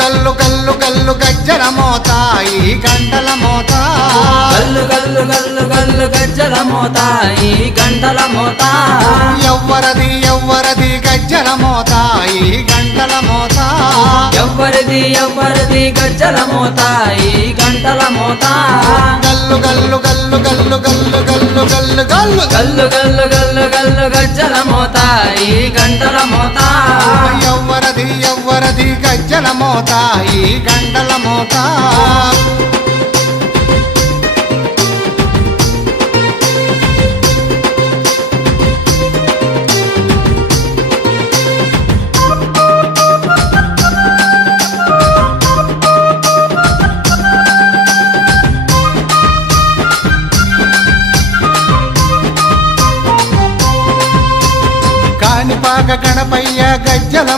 గల్లు గల్లు గల్లు గజ్జల మోత ఈ గంటల మోత గల్లు గల్లు గల్లు గల్లు గజ్జల మోత ఈ గంటల మోత ఎవ్వరది ఎవ్వరది గజ్జల మోత ఈ గంటల మోత ఎవ్వరిది ఎవ్వరిది గజ్జల మోత ఈ గంటల మోత గల్లు గల్లు గల్లు గల్లు గల్లు గల్లు గల్లు గల్లు గల్లు గల్లు గల్లు గల్లు గజ్జల మోత ఈ గంటల మోత ఎవ్వరది ఎవ్వరది గజ్జల మోత ఈ గంటల మోత కాణిపాక గణపయ్య గజ్జల